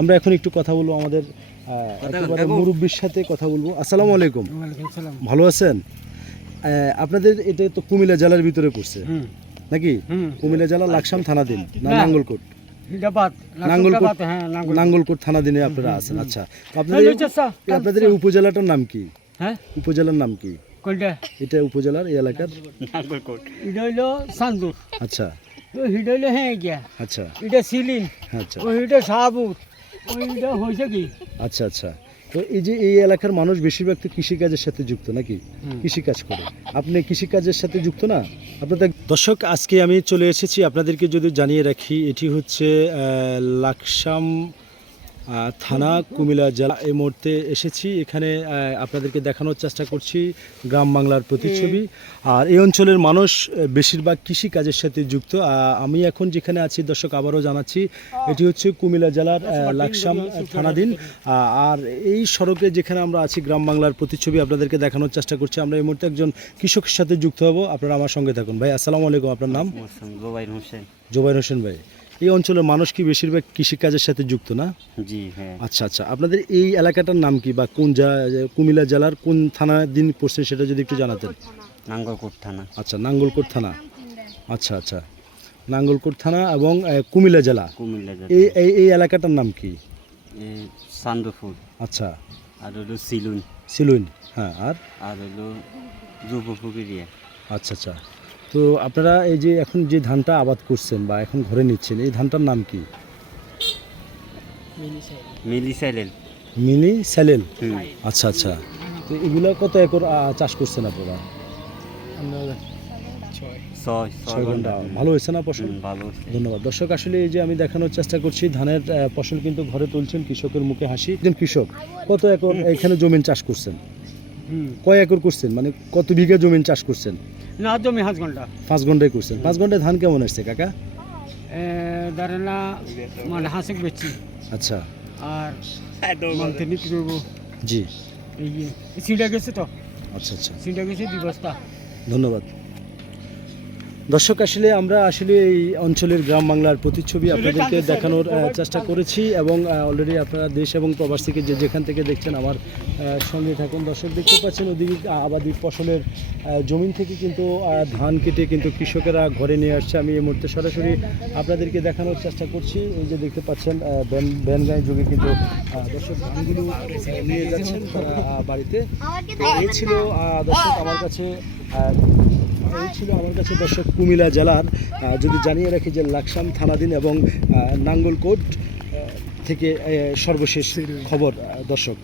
আমরা এখন একটু কথা বলবো আমাদের একেবারে মুরব্বির সাথে কথা বলবো। আসসালামু আলাইকুম। ভালো আছেন? আপনাদের এটা তো কুমিল্লা জেলার ভিতরে পড়ছে নাকি? কুমিল্লা জেলা লাকসাম থানাধীন না নাঙ্গলকোট? নাঙ্গলকোট থানাধীনে আপনারা আছেন। আচ্ছা, আপনাদের এই উপজেলাটার নাম কি? উপজেলার নাম কি? এটা উপজেলার এই এলাকার নাঙ্গলকোট। এটা হইলো সান্দুর। আচ্ছা, এটা হইলো হ্যাঁ গিয়া। আচ্ছা, এটা সিলিন। আচ্ছা, ওইটা সাবুত। ওইটা হইছে কি? আচ্ছা, আচ্ছা। তো এই যে এই এলাকার মানুষ বেশিরভাগ তো কৃষিকাজের সাথে যুক্ত নাকি? কৃষিকাজ করে। আপনি কৃষিকাজের সাথে যুক্ত না? আপনাদের দর্শক, আজকে আমি চলে এসেছি, আপনাদেরকে যদি জানিয়ে রাখি, এটি হচ্ছে লাকসাম থানা, কুমিল্লা জেলা। এই মুহূর্তে এসেছি এখানে আপনাদেরকে দেখানোর চেষ্টা করছি গ্রাম বাংলার প্রতিচ্ছবি। আর এই অঞ্চলের মানুষ বেশিরভাগ কৃষিকাজের সাথে যুক্ত। আমি এখন যেখানে আছি দর্শক, আবারও জানাচ্ছি, এটি হচ্ছে কুমিল্লা জেলার লাকসাম থানাধীন। আর এই সড়কে যেখানে আমরা আছি গ্রাম বাংলার প্রতিচ্ছবি আপনাদেরকে দেখানোর চেষ্টা করছি। আমরা এই মুহূর্তে একজন কৃষকের সাথে যুক্ত হব, আপনারা আমার সঙ্গে থাকুন। ভাই আসসালামু আলাইকুম, আপনার নাম? জোবাইর হোসেন। জোবাইর হোসেন ভাই, এই অঞ্চলের মানুষ কি বেশিরভাগ কৃষিকাজের সাথে যুক্ত না? জি হ্যাঁ। আচ্ছা, আচ্ছা। আপনাদের এই এলাকাটার নাম কি, বা কোন কুমিল্লা জেলার কোন থানাধীন পড়ছে সেটা যদি একটু জানাতেন। নাঙ্গলকোট থানা। আচ্ছা, নাঙ্গলকোট থানা। আচ্ছা, আচ্ছা, নাঙ্গলকোট থানা এবং কুমিল্লা জেলা। কুমিল্লা জেলা। এই এই এই এলাকাটার নাম কি? সান্দুপুর। আচ্ছা, আর হলো সিলুন। সিলুন, হ্যাঁ। আর হলো যুবপুকুরিয়া। আচ্ছা, আচ্ছা। তো আপনারা এই যে এখন যে ধানটা আবাদ করছেন বা এখন ঘরে নিচ্ছেন, এই ধানটার নাম কি? মিলি সাইলেল। মিনি স্যালেল। আচ্ছা, আচ্ছা। তো এগুলা কত একর চাষ করছেন আপনারা? 6 ঘন্টা। ভালো হয়েছে না ফসল? ভালো হয়েছে। ধন্যবাদ। দর্শক, আসলে এই যে আমি দেখানোর চেষ্টা করছি ধানের ফসল কিন্তু ঘরে তুলছেন, কৃষকের মুখে হাসি। একজন কৃষক কত একর এখানে জমিন চাষ করছেন? কয় একর করছেন, মানে কত বিঘা জমিন চাষ করছেন? না, জমি 5 ঘন্টা। 5 ঘন্টায় করছেন। 5 ঘন্টায় ধান কেমন আসছে কাকা? ধরেন না, মানে হাঁসেক বেচছি। আচ্ছা। আর মানতে নিতে করবো। জি। এই যে সিঁড়া গেছে তো। আচ্ছা, আচ্ছা। সিঁড়া গেছে 2 বস্তা। ধন্যবাদ। দর্শক, আসলে আমরা এই অঞ্চলের গ্রাম বাংলার প্রতিচ্ছবি আপনাদেরকে দেখানোর চেষ্টা করেছি, এবং অলরেডি আপনারা দেশ এবং প্রবাস থেকে যেখান থেকে দেখছেন আমার সঙ্গে থাকুন। দর্শক, দেখতে পাচ্ছেন ওদিকে আবাদি ফসলের জমিন থেকে কিন্তু ধান কেটে কিন্তু কৃষকেরা ঘরে নিয়ে আসছে। আমি এই মুহূর্তে সরাসরি আপনাদেরকে দেখানোর চেষ্টা করছি। এই যে দেখতে পাচ্ছেন ভ্যান গাড়ি যোগে কিন্তু দর্শক ধানগুলো নিয়ে যাচ্ছেন বাড়িতে। এই ছিল দর্শক আমার কাছে দর্শক কুমিল্লা জেলার, যদি জানিয়ে রাখি যে লাকসাম থানাধীন এবং নাঙ্গলকোট থেকে সর্বশেষ খবর দর্শক।